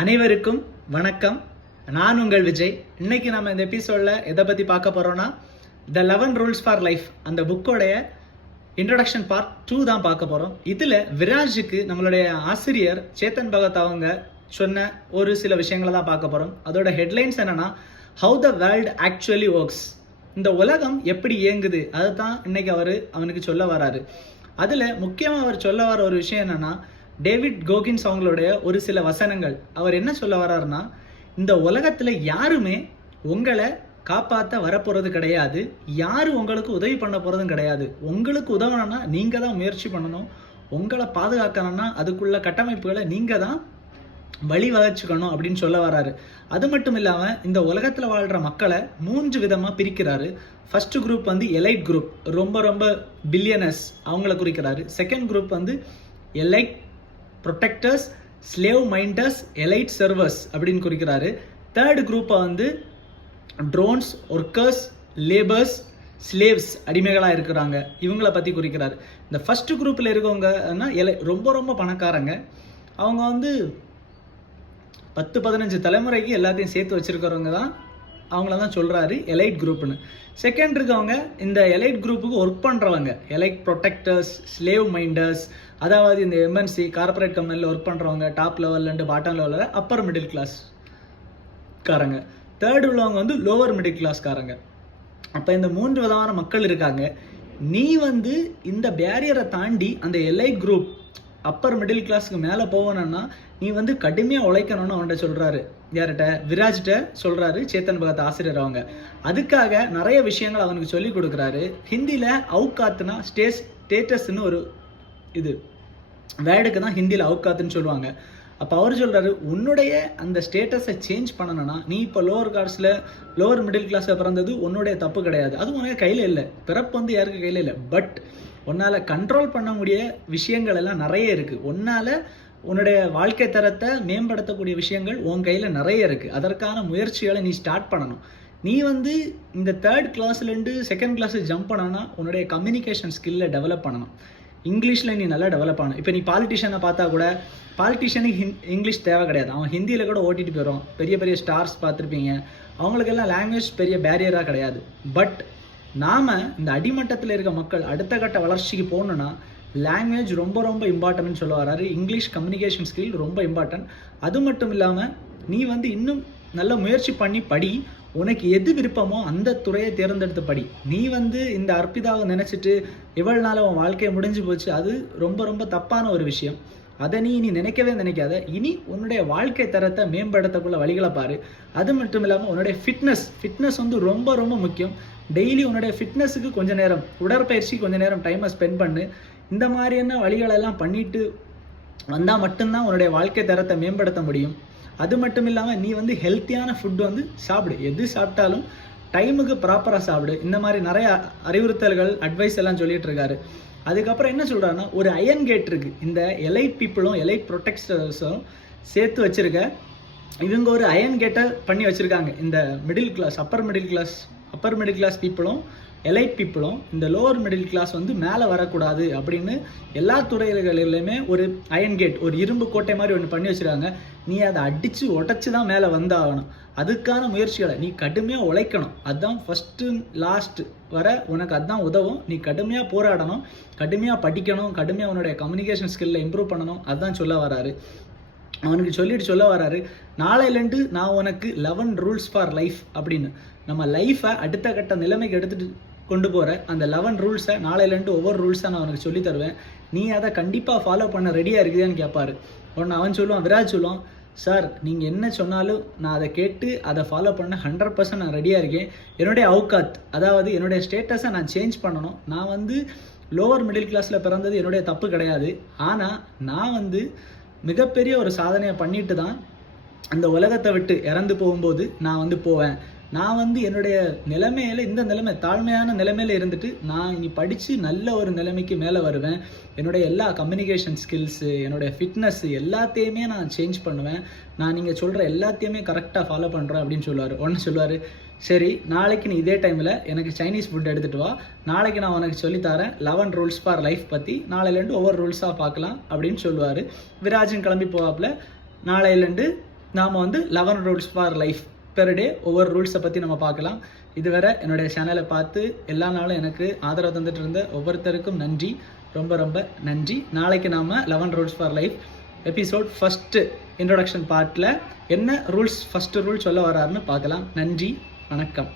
அனைவருக்கும் வணக்கம். நான் உங்கள் விஜய். இன்னைக்கு நம்ம இந்த எபிசோட்ல எதை பத்தி பார்க்க போறோம்னா த 11 ரூல்ஸ் ஃபார் லைஃப் அந்த புக்கோடைய இன்ட்ரடக்ஷன் பார்ட் 2 தான் பார்க்க போறோம். இதுல விராஜுக்கு நம்மளுடைய ஆசிரியர் சேத்தன் பகத் அவங்க சொன்ன ஒரு சில விஷயங்களை தான் பார்க்க போறோம். அதோட ஹெட்லைன்ஸ் என்னன்னா how the world actually works, இந்த உலகம் எப்படி இயங்குது, அதை தான் இன்னைக்கு அவனுக்கு சொல்ல வராரு. அதுல முக்கியமா அவர் சொல்ல வர ஒரு விஷயம் என்னன்னா டேவிட் கோகின்ஸ் அவங்களுடைய ஒரு சில வசனங்கள். அவர் என்ன சொல்ல வர்றாருன்னா, இந்த உலகத்துல யாருமே உங்களை காப்பாற்ற வரப்போறது கிடையாது, யாரும் உங்களுக்கு உதவி பண்ண போறதும் கிடையாது. உங்களுக்கு உதவணும்னா நீங்க தான் முயற்சி பண்ணணும், உங்களை பாதுகாக்கணும்னா அதுக்குள்ள கட்டமைப்புகளை நீங்க தான் வழிவகுச்சுக்கணும் அப்படின்னு சொல்ல வராரு. அது மட்டும் இல்லாம இந்த உலகத்துல வாழ்ற மக்களை 3 விதமா பிரிக்கிறாரு. ஃபர்ஸ்ட் குரூப் எலைட் குரூப், ரொம்ப ரொம்ப பில்லியனர்ஸ், அவங்கள குறிக்கிறாரு. Second group elite protectors, slave minders, elite servers அப்படின்னு குறிக்கிறாரு. தேர்ட் குரூப்பை ட்ரோன்ஸ், ஒர்க்கர்ஸ், லேபர்ஸ், ஸ்லேவ்ஸ், அடிமைகளாக இருக்கிறாங்க, இவங்கள பற்றி குறிக்கிறாரு. இந்த ஃபர்ஸ்ட் குரூப்பில் இருக்கவங்கன்னா ரொம்ப ரொம்ப பணக்காரங்க. அவங்க 10-15 தலைமுறைக்கு எல்லாத்தையும் சேர்த்து வச்சிருக்கிறவங்க தான், அவங்கள தான் சொல்கிறாரு எலைட் குரூப்னு. செகண்ட் இருக்கவங்க இந்த எலைட் குரூப்புக்கு ஒர்க் பண்ணுறவங்க, எலைட் ப்ரொடெக்டர்ஸ், ஸ்லேவ் மைண்டர்ஸ், அதாவது இந்த எம்என்சி கார்பரேட் கம்பெனியில் ஒர்க் பண்ணுறவங்க, டாப் லெவல்லேருந்து பாட்டம் லெவலில் அப்பர் மிடில் கிளாஸ் காரங்க. தேர்ட் உள்ளவங்க லோவர் மிடில் கிளாஸ் காரங்க. அப்போ இந்த 3 விதமான மக்கள் இருக்காங்க. நீ இந்த பேரியரை தாண்டி அந்த எலைட் குரூப் அப்பர் மிடில் கிளாஸ்க்கு மேலே போகணும்னா நீ கடுமையாக உழைக்கணும்னு அவன்கிட்ட சொல்கிறாரு. யார்கிட்ட? விராஜ்கிட்ட சொல்கிறாரு சேத்தன் பகத் ஆசிரியர் அவங்க. அதுக்காக நிறைய விஷயங்கள் அவனுக்கு சொல்லி கொடுக்குறாரு. ஹிந்தியில் அவுக்காத்துனா ஸ்டேட்டஸ்ன்னு ஒரு வேர்டுக்கு தான் ஹிந்தியில் அவுக்காத்துன்னு சொல்லுவாங்க. அப்போ அவர் சொல்கிறாரு, உன்னுடைய அந்த ஸ்டேட்டஸை சேஞ்ச் பண்ணணும்னா நீ இப்போ லோவர் மிடில் கிளாஸில் பிறந்தது உன்னுடைய தப்பு கிடையாது, அது உனக்கு கையில் இல்லை. பிறப்பு யாருக்கு கையில் இல்லை. பட் உன்னால் கண்ட்ரோல் பண்ண முடிய விஷயங்கள் எல்லாம் நிறைய இருக்குது. உன்னுடைய வாழ்க்கை தரத்தை மேம்படுத்தக்கூடிய விஷயங்கள் உன் கையில் நிறைய இருக்குது. அதற்கான முயற்சிகளை நீ ஸ்டார்ட் பண்ணணும். நீ இந்த தேர்ட் கிளாஸ்லேருந்து செகண்ட் கிளாஸுக்கு ஜம்ப் பண்ணணும்னா உன்னுடைய கம்யூனிகேஷன் ஸ்கில்லை டெவலப் பண்ணணும். இங்கிலீஷில் நீ நல்லா டெவலப் பண்ணணும். இப்போ நீ பாலிட்டிஷியனை பார்த்தா கூட பாலிட்டிஷியனுக்கு இங்கிலீஷ் தேவை கிடையாது, அவன் ஹிந்தியில் கூட ஓட்டிட்டு போயிடும். பெரிய பெரிய ஸ்டார்ஸ் பார்த்துருப்பீங்க, அவங்களுக்கெல்லாம் லாங்குவேஜ் பெரிய பேரியராக கிடையாது. பட் நாம் இந்த அடிமட்டத்தில் இருக்க மக்கள் அடுத்த கட்ட வளர்ச்சிக்கு போகணுன்னா லாங்குவேஜ் ரொம்ப ரொம்ப இம்பார்ட்டன்ட்னு சொல்ல வராரு. இங்கிலீஷ் கம்யூனிகேஷன் ஸ்கில் ரொம்ப இம்பார்ட்டன்ட். அது மட்டும் இல்லாமல் நீ இன்னும் நல்ல முயற்சி பண்ணி படி, உனக்கு எது விருப்பமோ அந்த துறையை தேர்ந்தெடுத்து படி. நீ இந்த அர்ப்பிதாவை நினச்சிட்டு இவ்வளவு நாள் உன் வாழ்க்கையை முடிஞ்சு போச்சு, அது ரொம்ப ரொம்ப தப்பான ஒரு விஷயம். அதை நீ நினைக்கவே நினைக்காத. இனி உன்னுடைய வாழ்க்கை தரத்தை மேம்படுத்தக்குள்ள வழிகளை பாரு. அது மட்டும் இல்லாமல் உன்னுடைய ஃபிட்னஸ் ரொம்ப ரொம்ப முக்கியம். டெய்லி உன்னுடைய ஃபிட்னஸுக்கு கொஞ்சம் நேரம், உடற்பயிற்சி கொஞ்சம் நேரம் டைமை ஸ்பெண்ட் பண்ணு. இந்த மாதிரியான வழிகளெல்லாம் பண்ணிட்டு வந்தால் மட்டும்தான் உன்னுடைய வாழ்க்கை தரத்தை மேம்படுத்த முடியும். அது மட்டும் இல்லாமல் நீ ஹெல்த்தியான ஃபுட் சாப்பிடு. எது சாப்பிட்டாலும் டைமுக்கு ப்ராப்பராக சாப்பிடு. இந்த மாதிரி நிறைய அறிவுறுத்தல்கள், அட்வைஸ் எல்லாம் சொல்லிட்டு இருக்காரு. அதுக்கப்புறம் என்ன சொல்கிறாருன்னா, ஒரு அயன் கேட் இருக்குது. இந்த எலைட் பீப்புளும் எலைட் ப்ரொடெக்டர்ஸும் சேர்த்து வச்சுருக்க இவங்க ஒரு அயன் கேட்டை பண்ணி வச்சுருக்காங்க. இந்த middle class upper middle class பீப்புளும் எலைட் பீப்புளும் இந்த லோவர் மிடில் கிளாஸ் மேலே வரக்கூடாது அப்படின்னு எல்லா துறைகளிலுமே ஒரு அயன் கேட், ஒரு இரும்பு கோட்டை மாதிரி ஒன்று பண்ணி வச்சுருக்காங்க. நீ அதை அடித்து உடச்சி தான் மேலே வந்தாகணும். அதுக்கான முயற்சிகளை நீ கடுமையாக உழைக்கணும். அதுதான் ஃபஸ்ட்டு லாஸ்ட் வர உனக்கு அதுதான் உதவும். நீ கடுமையாக போராடணும், கடுமையாக படிக்கணும், கடுமையாக உன்னுடைய கம்யூனிகேஷன் ஸ்கில்லை இம்ப்ரூவ் பண்ணணும். அதுதான் சொல்ல வராரு. அவனுக்கு சொல்ல வராரு, நாளையிலேருந்து நான் உனக்கு 11 ரூல்ஸ் ஃபார் லைஃப் அப்படின்னு, நம்ம லைஃப்பை அடுத்த கட்ட நிலைமைக்கு எடுத்துகிட்டு கொண்டு போகிற அந்த 11 ரூல்ஸை நாளையிலேருந்து ஒவ்வொரு ரூல்ஸாக நான் அவனுக்கு சொல்லி தருவேன். நீ அதை கண்டிப்பாக ஃபாலோ பண்ண ரெடியாக இருக்குதான்னு கேட்பாரு. உடனே அவன் சொல்லுவான், விராஜ் சொல்லுவான், சார் நீங்கள் என்ன சொன்னாலும் நான் அதை கேட்டு அதை ஃபாலோ பண்ண 100% நான் ரெடியாக இருக்கேன். என்னுடைய அவுக்காத், அதாவது என்னுடைய ஸ்டேட்டஸை நான் சேஞ்ச் பண்ணணும். நான் லோவர் மிடில் கிளாஸில் பிறந்தது என்னுடைய தப்பு கிடையாது. ஆனால் நான் மிகப்பெரிய ஒரு சாதனையை பண்ணிட்டு தான் அந்த உலகத்தை விட்டு இறந்து போகும்போது நான் போவேன். நான் என்னுடைய நிலைமையில இந்த நிலைமை தாழ்மையான நிலைமையில இருந்துட்டு நான் இனி படித்து நல்ல ஒரு நிலைமைக்கு மேலே வருவேன். என்னுடைய எல்லா கம்யூனிகேஷன் ஸ்கில்ஸு, என்னுடைய ஃபிட்னஸ் எல்லாத்தையுமே நான் சேஞ்ச் பண்ணுவேன். நான் நீங்கள் சொல்கிற எல்லாத்தையுமே கரெக்டாக ஃபாலோ பண்ணுறேன் அப்படின்னு சொல்லுவார். உடனே சொல்லுவார், சரி நாளைக்கு நீ இதே டைமில் எனக்கு சைனீஸ் ஃபுட் எடுத்துகிட்டு வா, நாளைக்கு நான் உனக்கு சொல்லித்தரேன் 11 ரூல்ஸ் ஃபார் லைஃப் பற்றி, நாளையிலேருந்து ஒவ்வொரு ரூல்ஸாக பார்க்கலாம் அப்படின்னு சொல்லுவார். விராஜன் கிளம்பி போவாப்பில். நாளையிலேருந்து நாம் வந்து 11 rules for life per day ஒவ்வொரு ரூல்ஸை பற்றி நம்ம பார்க்கலாம். இதுவரை என்னுடைய சேனலை பார்த்து எல்லா நாளும் எனக்கு ஆதரவு தந்துட்டு இருந்த ஒவ்வொருத்தருக்கும் நன்றி, ரொம்ப ரொம்ப நன்றி. நாளைக்கு நாம் 11 rules for life episode first introduction பார்ட்டில் என்ன ரூல்ஸ் ஃபஸ்ட்டு ரூல் சொல்ல வராருன்னு பார்க்கலாம். நன்றி, வணக்கம்.